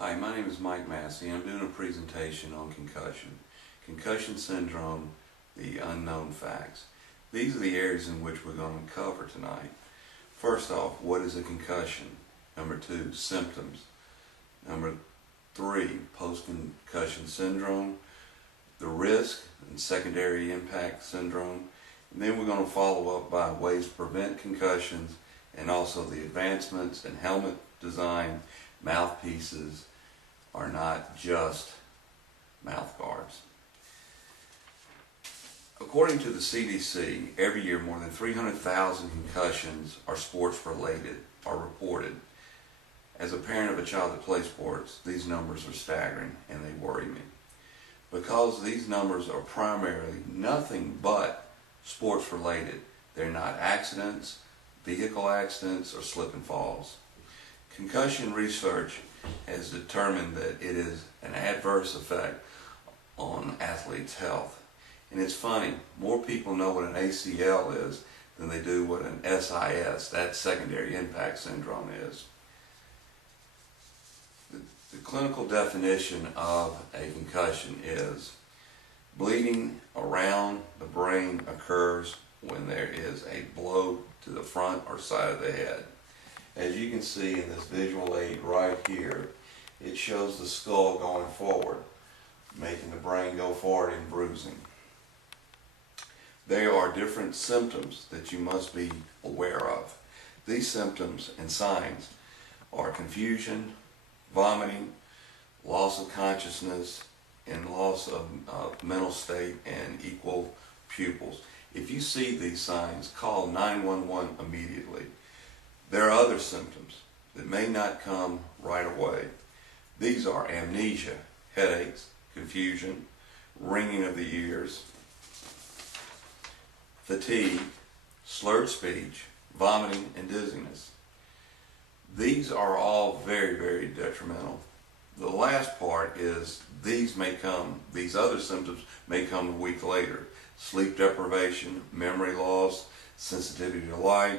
Hi, my name is Mike Massey. I'm doing a presentation on concussion syndrome, the unknown facts. These are the areas in which we're going to cover tonight. First off, what is a concussion? Number 2, symptoms. Number 3, post-concussion syndrome, the risk and secondary impact syndrome. And then we're going to follow up by ways to prevent concussions and also the advancements in helmet design. Mouthpieces are not just mouth guards. According to the CDC, every year more than 300,000 concussions are sports related are reported. As a parent of a child that plays sports, these numbers are staggering and they worry me. Because these numbers are primarily nothing but sports related. They're not accidents, vehicle accidents, or slip and falls. Concussion research has determined that it is an adverse effect on athletes' health. And it's funny, more people know what an ACL is than they do what an SIS, that secondary impact syndrome, is. The clinical definition of a concussion is bleeding around the brain occurs when there is a blow to the front or side of the head. As you can see in this visual aid right here, it shows the skull going forward, making the brain go forward and bruising. There are different symptoms that you must be aware of. These symptoms and signs are confusion, vomiting, loss of consciousness, and loss of mental state and equal pupils. If you see these signs, call 911 immediately. There are other symptoms that may not come right away. These are amnesia, headaches, confusion, ringing of the ears, fatigue, slurred speech, vomiting, and dizziness. These are all very, very detrimental. The last part is these other symptoms may come a week later. Sleep deprivation, memory loss, sensitivity to light,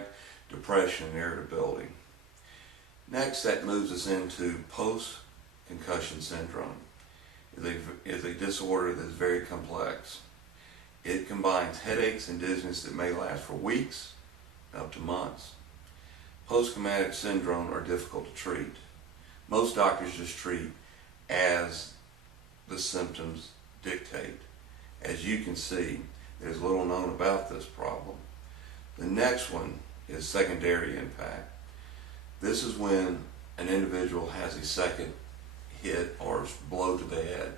depression, and irritability. Next, that moves us into post-concussion syndrome. It is a disorder that is very complex. It combines headaches and dizziness that may last for weeks, up to months. Post-traumatic syndrome are difficult to treat. Most doctors just treat as the symptoms dictate. As you can see, there's little known about this problem. The next one is secondary impact. This is when an individual has a second hit or blow to the head.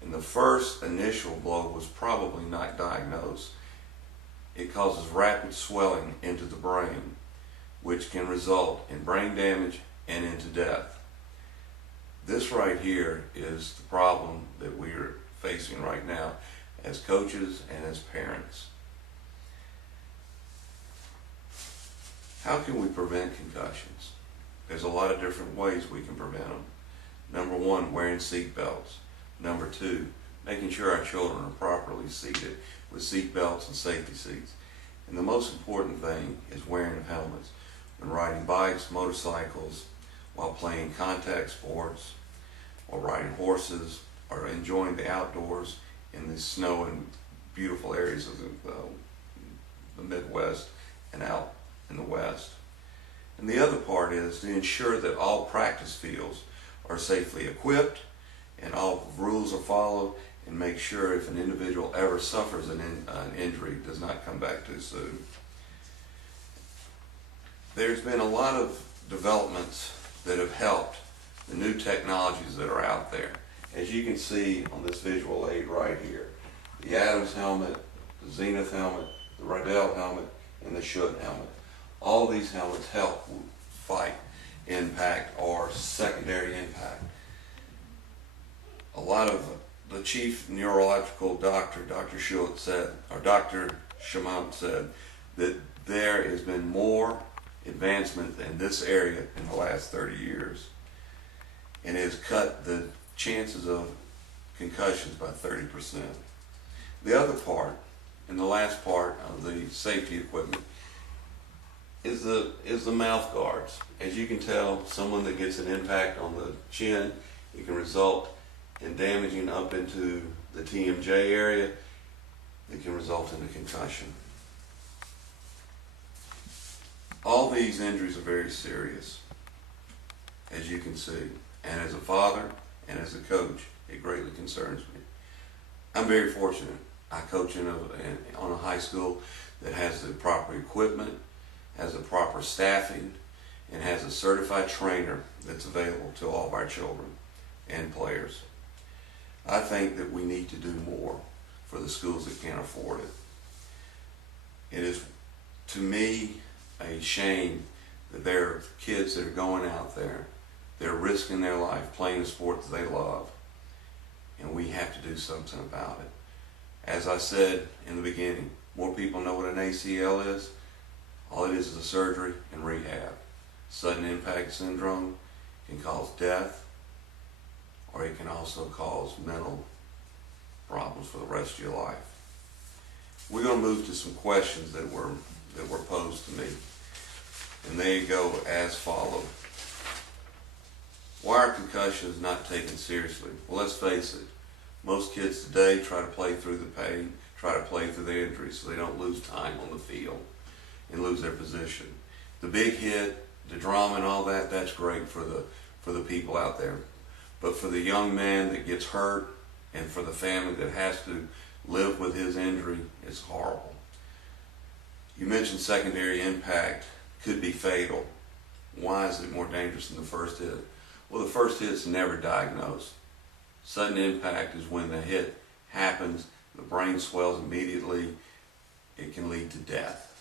And the first initial blow was probably not diagnosed. It causes rapid swelling into the brain, which can result in brain damage and into death. This right here is the problem that we are facing right now as coaches and as parents. How can we prevent concussions? There's a lot of different ways we can prevent them. Number 1, wearing seat belts. Number 2, making sure our children are properly seated with seat belts and safety seats. And the most important thing is wearing of helmets when riding bikes, motorcycles, while playing contact sports, or riding horses, or enjoying the outdoors in the snow and beautiful areas of the Midwest and out in the West. And the other part is to ensure that all practice fields are safely equipped and all rules are followed, and make sure if an individual ever suffers an injury, does not come back too soon. There's been a lot of developments that have helped the new technologies that are out there. As you can see on this visual aid right here, the Adams helmet, the Zenith helmet, the Riddell helmet, and the Schutt helmet. All these helmets help fight impact or secondary impact. A lot of the chief neurological doctor, Dr. Schutt said, or Dr. Shamant said, that there has been more advancement in this area in the last 30 years. And it has cut the chances of concussions by 30%. The other part, and the last part of the safety equipment, is the mouth guards. As you can tell, someone that gets an impact on the chin, it can result in damaging up into the TMJ area. It can result in a concussion. All these injuries are very serious, as you can see. And as a father and as a coach, it greatly concerns me. I'm very fortunate. I coach on a high school that has the proper equipment, has the proper staffing, and has a certified trainer that's available to all of our children and players. I think that we need to do more for the schools that can't afford it. It is, to me, a shame that there are kids that are going out there, they're risking their life playing a sport that they love, and we have to do something about it. As I said in the beginning, more people know what an ACL is. All it is a surgery and rehab. Sudden impact syndrome can cause death, or it can also cause mental problems for the rest of your life. We're going to move to some questions that were posed to me, and they go as follows. Why are concussions not taken seriously? Well, let's face it. Most kids today try to play through the pain, try to play through the injury so they don't lose time on the field and lose their position. The big hit, the drama and all that, that's great for the people out there. But for the young man that gets hurt and for the family that has to live with his injury, it's horrible. You mentioned secondary impact could be fatal. Why is it more dangerous than the first hit? Well, the first hit's never diagnosed. Sudden impact is when the hit happens, the brain swells immediately, it can lead to death.